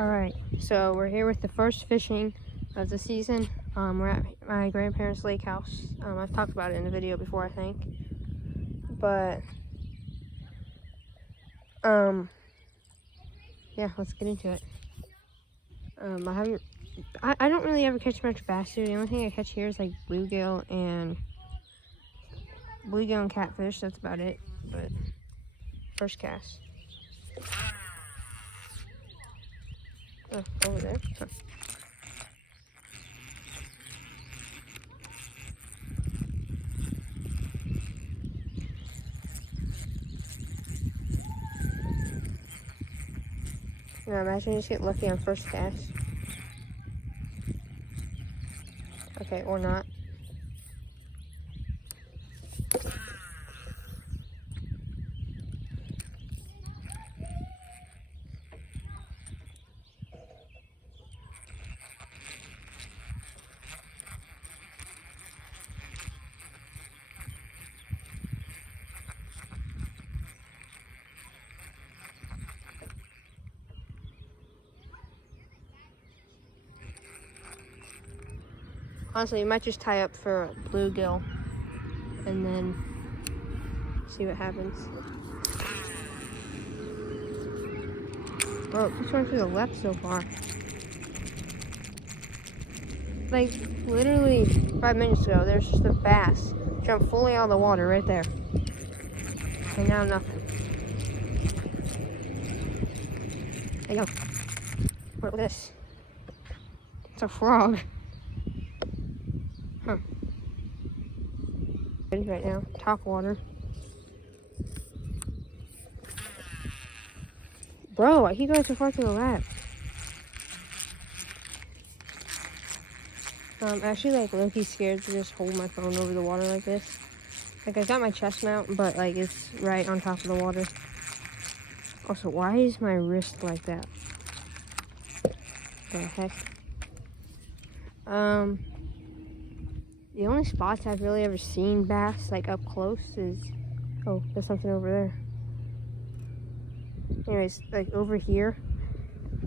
Alright, so we're here with the first fishing of the season. We're at my grandparents' lake house. I've talked about it in a video before, I think. But, yeah, let's get into it. I don't really ever catch much bass here. The only thing I catch here is like bluegill and catfish. That's about it. But, first cast. Oh, over there. Huh. Now imagine you just get lucky on first cast. Okay, or not. Honestly, you might just tie up for a bluegill and then see what happens. Oh, this one to the left so far. Like, literally 5 minutes ago, there's just a bass jumped fully out of the water right there. And now nothing. There you go. Look at this. It's a frog. Huh. Right now, top water. Bro, I keep going so far to the left. I'm actually like low-key scared to just hold my phone over the water like this. Like I got my chest mount, but like it's right on top of the water. Also, why is my wrist like that? The heck? The only spots I've really ever seen bass like up close is, oh, there's something over there. Anyways, like over here,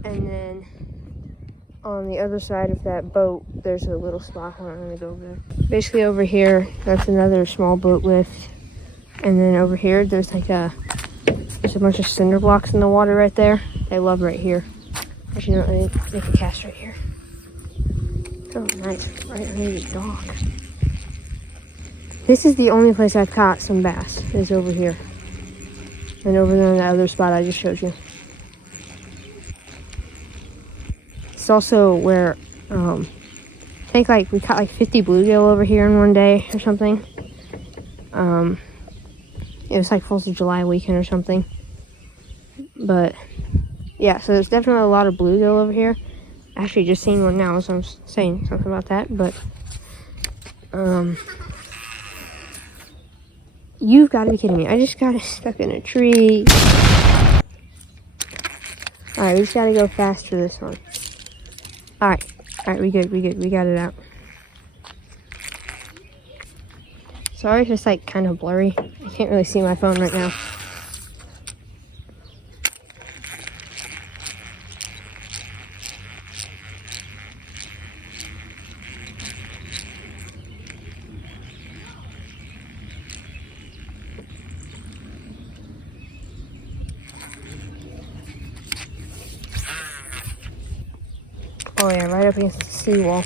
and then on the other side of that boat, there's a little spot. Hold on, I'm gonna go over there. Basically over here, that's another small boat lift, and then over here, there's a bunch of cinder blocks in the water right there. They love right here. Actually, no, they can cast right here. Oh, nice. Right under the dock. This is the only place I've caught some bass, is over here. And over there on the other spot I just showed you. It's also where, I think like we caught like 50 bluegill over here in one day or something. It was like 4th of July weekend or something. But, yeah, so there's definitely a lot of bluegill over here. Actually just seen one now, so I'm saying something about that, but, you've got to be kidding me. I just got stuck in a tree. Alright, we just got to go fast for this one. Alright, we good. We got it out. Sorry if it's like kind of blurry. I can't really see my phone right now. Oh yeah, right up against the seawall.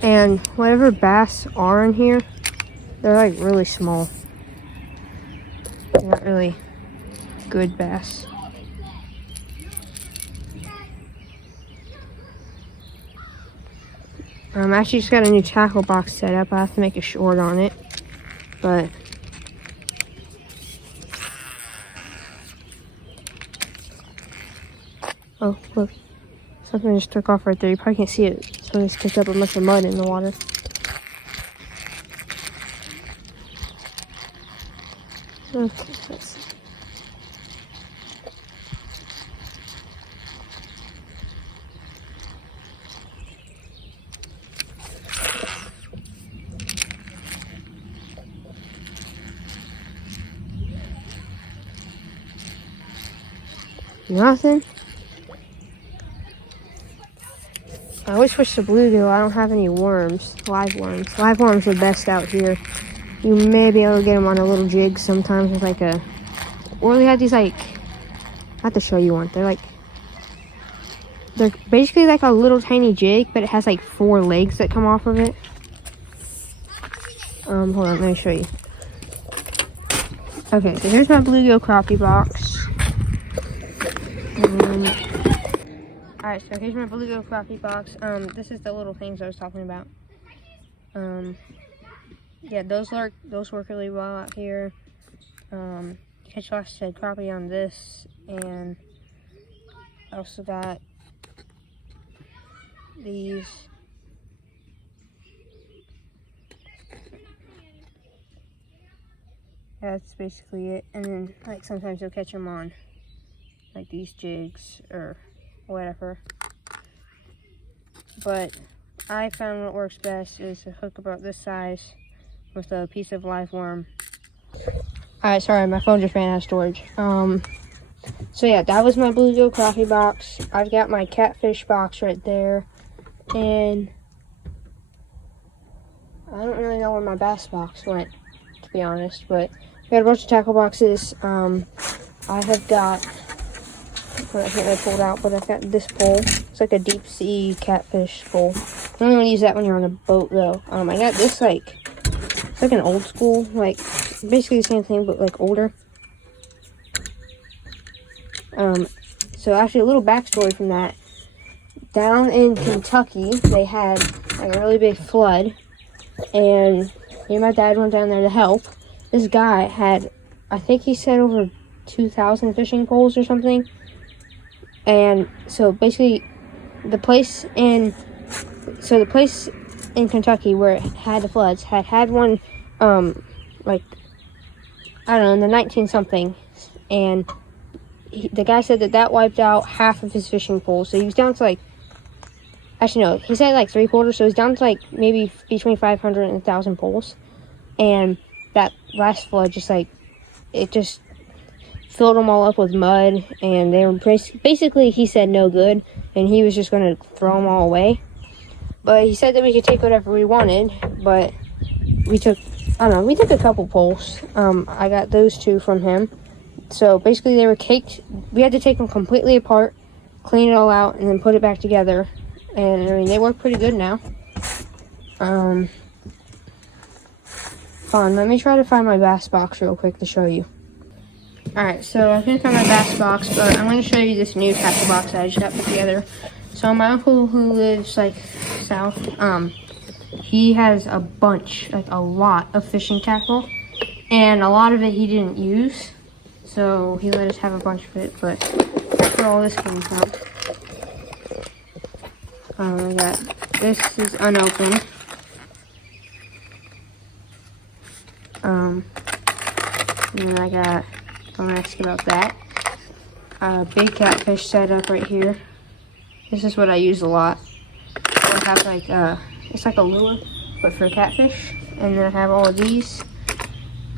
And whatever bass are in here, they're like really small. They're not really good bass. I actually just got a new tackle box set up. I have to make a short on it, but oh look, something just took off right there. You probably can't see it. Something just picked up a bunch of mud in the water. Okay, let's see. Nothing. I wish for the bluegill I don't have any worms, live worms. Live worms are best out here. You may be able to get them on a little jig sometimes with like a, or they have these like, I have to show you one. They're basically like a little tiny jig, but it has like 4 legs that come off of it. Hold on, let me show you. Okay, so here's my bluegill crappie box. Alright, so here's my bluegill crappie box. This is the little things I was talking about. Yeah, those work really well out here. Catch lost head crappie on this, and I also got these. That's basically it. And then, like, sometimes you'll catch them on, like, these jigs or whatever. But I found what works best is a hook about this size with a piece of live worm. Alright, sorry, my phone just ran out of storage. So yeah, that was my bluegill crappie box. I've got my catfish box right there. And I don't really know where my bass box went, to be honest, but I got a bunch of tackle boxes. I have got, well, I can't really pull it out, but I've got this pole. It's like a deep sea catfish pole. You only want to use that when you're on a boat, though. I got this, like, it's like an old school, like, basically the same thing, but like older. So actually a little backstory from that. Down in Kentucky, they had like a really big flood, and me and my dad went down there to help. This guy had, I think he said over 2,000 fishing poles or something. And so basically the place in Kentucky where it had the floods had one, like, I don't know, in the 19 something, and the guy said that wiped out half of his fishing poles. So he was down to like, actually no, he said like 3/4, so he's down to like maybe between 500 and 1,000 poles. And that last flood just like, it just filled them all up with mud, and they were basically, he said no good, and he was just going to throw them all away. But he said that we could take whatever we wanted, but we took, I don't know, we took a couple poles. I got those 2 from him. So basically they were caked. We had to take them completely apart, clean it all out, and then put it back together. And I mean, they work pretty good now. Let me try to find my bass box real quick to show you. Alright, so I couldn't find my bass box, but I'm going to show you this new tackle box that I just got put together. So my uncle, who lives like south, he has a bunch, like a lot of fishing tackle, and a lot of it he didn't use. So he let us have a bunch of it, but that's where all this came from. I got, this is unopened. And then I got, don't ask about that. Big catfish setup right here. This is what I use a lot. I have like, it's like a lure, but for catfish. And then I have all of these.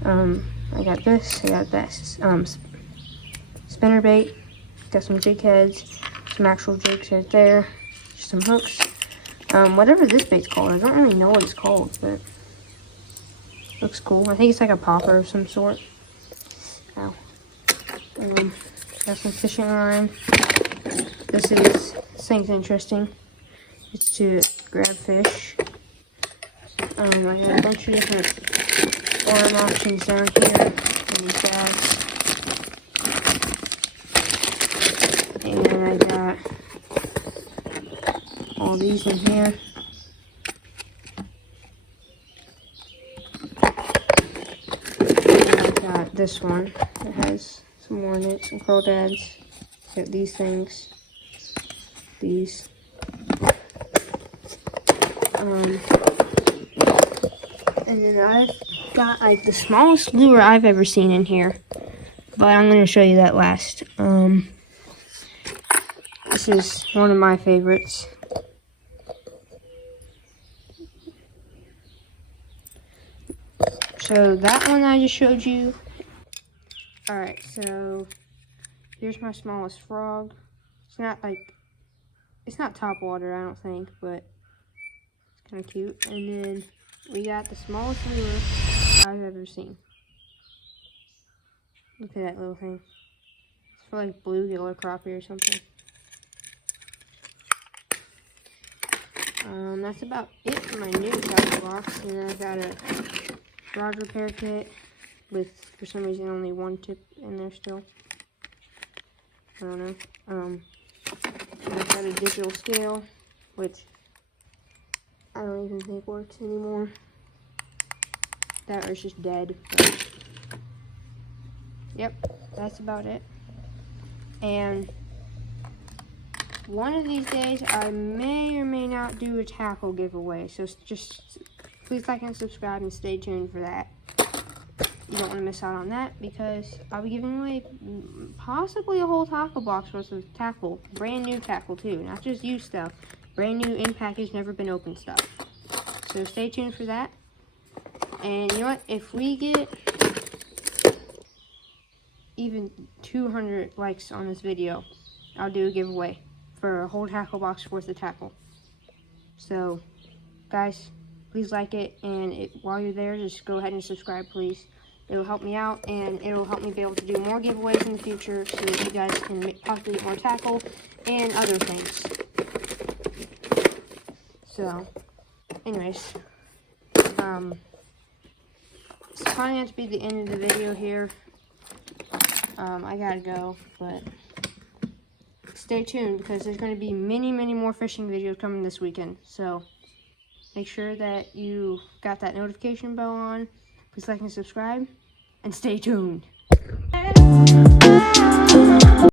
I got this, I got this, spinner bait, got some jig heads, some actual jigs right there, just some hooks, whatever this bait's called, I don't really know what it's called, but looks cool. I think it's like a popper of some sort. Ow. Got some fishing line. This thing's interesting. It's to grab fish. I got a bunch of different arm options down here in these bags. And then I got all these in here. And I got this one. It has some hornets, some crawdads. Got these things. These. And then I've got like the smallest lure I've ever seen in here, but I'm going to show you that last. This is one of my favorites. So that one I just showed you. Alright, so here's my smallest frog. It's not like, it's not top water, I don't think, but it's kind of cute. And then we got the smallest lure I've ever seen. Look at that little thing. It's for like bluegill or crappie or something. That's about it for my new tackle box. And then I've got a rod repair kit with, for some reason, only one tip in there still. I don't know. And I've got a digital scale, which I don't even think works anymore. That was just dead. But yep, that's about it. And one of these days, I may or may not do a tackle giveaway. So just please like and subscribe and stay tuned for that. You don't want to miss out on that because I'll be giving away possibly a whole tackle box worth of tackle. Brand new tackle too, not just used stuff. Brand new in package, never been opened stuff. So stay tuned for that. And you know what? If we get even 200 likes on this video, I'll do a giveaway for a whole tackle box worth of tackle. So, guys, please like it, and while you're there, just go ahead and subscribe, please. It will help me out, and it will help me be able to do more giveaways in the future so that you guys can possibly get more tackle and other things. So, anyways, it's probably going to be the end of the video here. I gotta go, but stay tuned because there's going to be many more fishing videos coming this weekend. So make sure that you got that notification bell on. Please like and subscribe, and stay tuned.